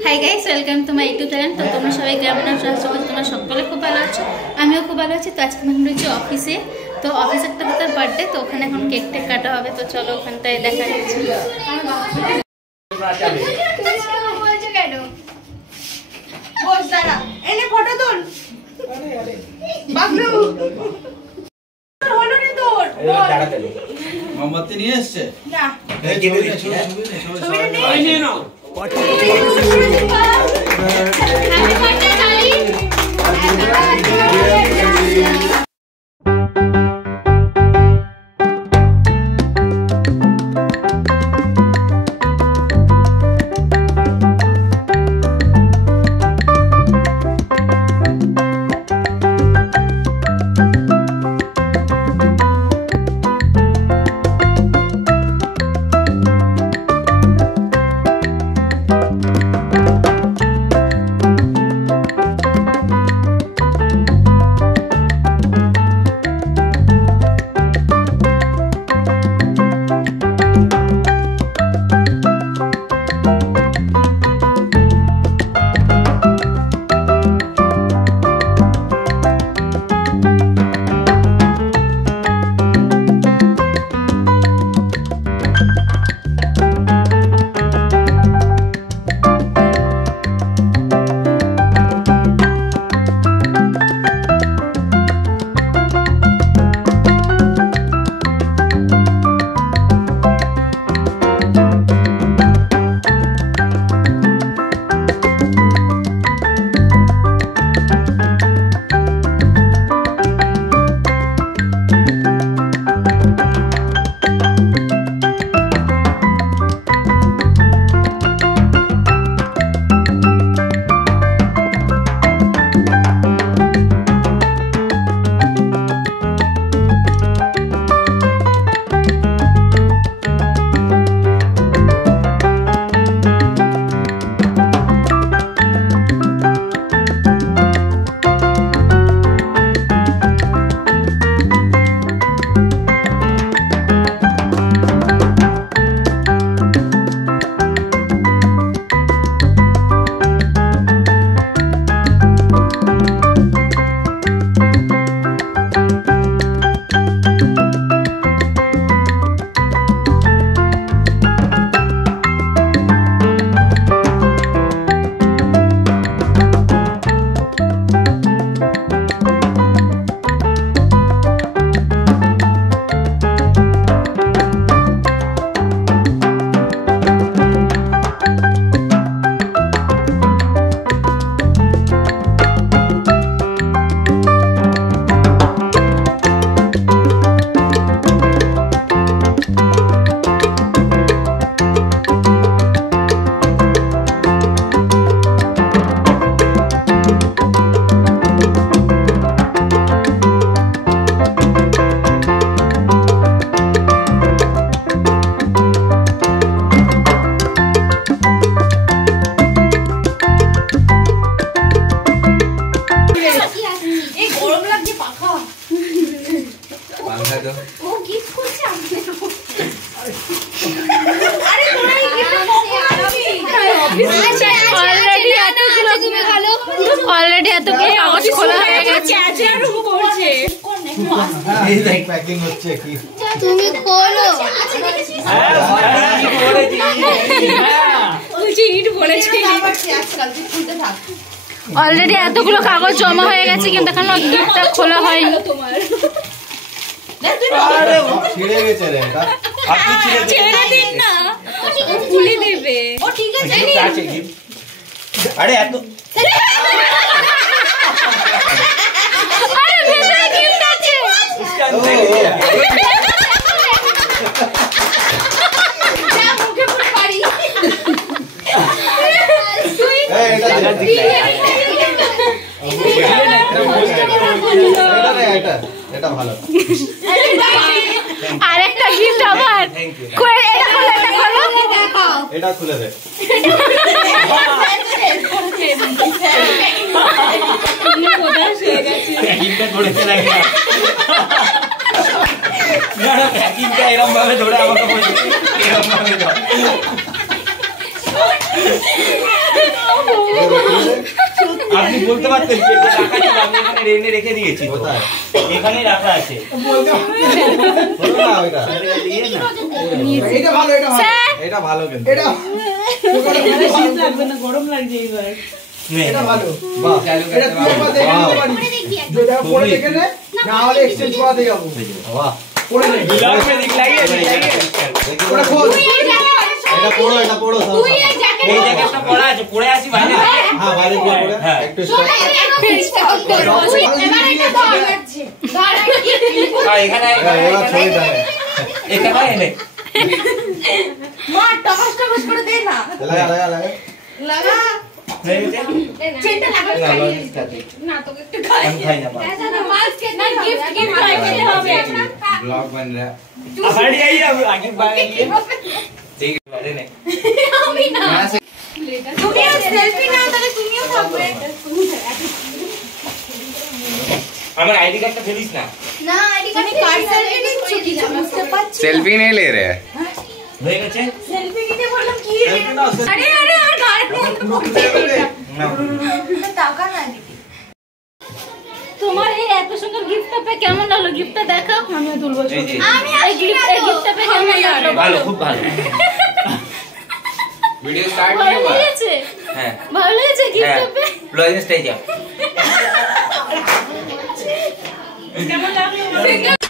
Hi guys, welcome to my YouTube channel. তো তোমরা সবাই কেমন আছো? আশা করি তোমরা সকলে খুব ভালো আছো, আমিও খুব ভালো আছি। তো আজকে আমি রয়েছি অফিসে। তো অফিসে একটা তার বার্থডে, তো ওখানে এখন কেক টেক কাটা হবে। তো চলো ওখানটায় দেখা যাচ্ছে। মোমবাতি নিয়ে এসছে না, অলরেডি এতগুলো কাগজ খোলা হয়ে গেছে। এই দেখ প্যাকিং হচ্ছে কি, তুমি খোলো। অলরেডি এতগুলো কাগজ জমা হয়ে গেছে, কিন্তু এখন কেকটা খোলা হয়নি। তোমার ছিঁড়ে গেছে রে, এটা আপনি ছিঁড়ে দিন না, খুলে দেবে। ও ঠিক আছে, আরে এত আরে ভেতরে গিফট আছে। যা মুখে পুরো পারি। এটা ভালো। আরেকটা গিফট আবার। এটা খুলে দে। এরকম ভাবে ধরে আমাকে বলতে পারতেন কেকটা রাখা ছিল, আমি এখানে রেনে রেখে দিয়েছি। কোথায়? এখানে রাখা আছে। বলতে হলো না ওইটা। এটা ভালো, এটা ভালো। এটা ভালো কিন্তু। এটা শীত লাগবে না, গরম লাগছে এইবার। এটা ভালো। বাহ, এটা তুই একবার দেখে নিতে পারিস। যদি পরে দেখে নে, না হলে এক্সচেঞ্জ করাতে যাবো। বাহ, পরে নে। গুলাব মে দিখলাইয়ে ওটা খোল। এটা পড়ো সব। এই জ্যাকেটটা পরা আছে, পরে আসি বাইরে। হ্যাঁ, বাইরে গিয়ে পড়ে হ্যাঁ। একটু স্টপ। এখানে এবার ছবি দাও। এখানে এনে লাগা। চেনটা লাগা না তোকে একটু খাই না ব্লগ बन रहा है। हट जाइए अब आगे बाहर आइए ठीक है अरे नहीं আমি না यहाँ से তুমিও সেলফি নাও তাহলে তুমিও থাকবে আমার আইডি কার্ডটা ফেলিস না না আইডি কার্ড সেলফি নিচ্ছ কি বুঝতে পারছি सेल्फी नहीं ले रहे हैं। হয়ে গেছে সেলফি নিতে বললাম কি सेल्फी ना से আরে আরে আর গাড়ি না টাকা না তোমার এই এত সুন্দর গিফটটা পেয়ে কেমন লাগলো? গিফটটা দেখাও, আমিও তুলবো এই যে আমি এই গিফটটা পেয়ে কেমন লাগলো? ভালো খুব ভালো वीडियो स्टार्ट ভালো नहीं हुआ। লেগেছে? হ্যাঁ ভালো লেগেছে হ্যাঁ গিফটটা পেয়ে? লজেন্স স্টেজ কেমন লাগলো?